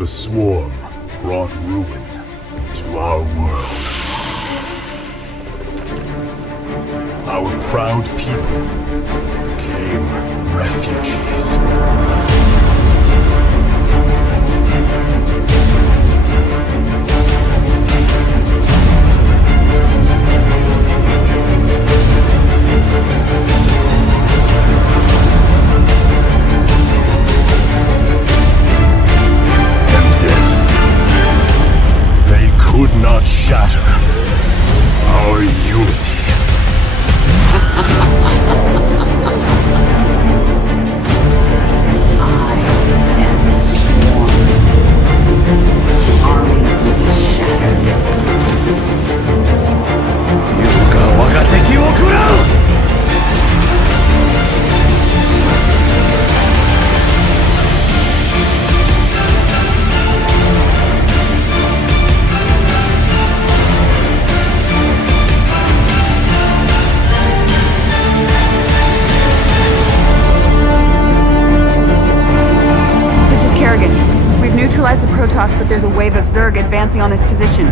The Swarm brought ruin to our world. Our proud people became refugees. Could not shatter our unity. I am the Swarm. Armies will be shattered. Yuga waga teki wo kurau! We've neutralized the Protoss, but there's a wave of Zerg advancing on this position.